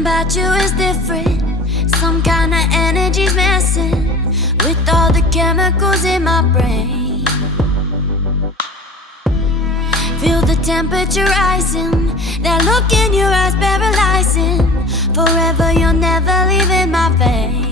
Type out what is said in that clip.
about you is different. Some kind of energy's missing with all the chemicals in my brain. Feel the temperature rising, that look in your eyes paralyzing. Forever you're never leaving my veins.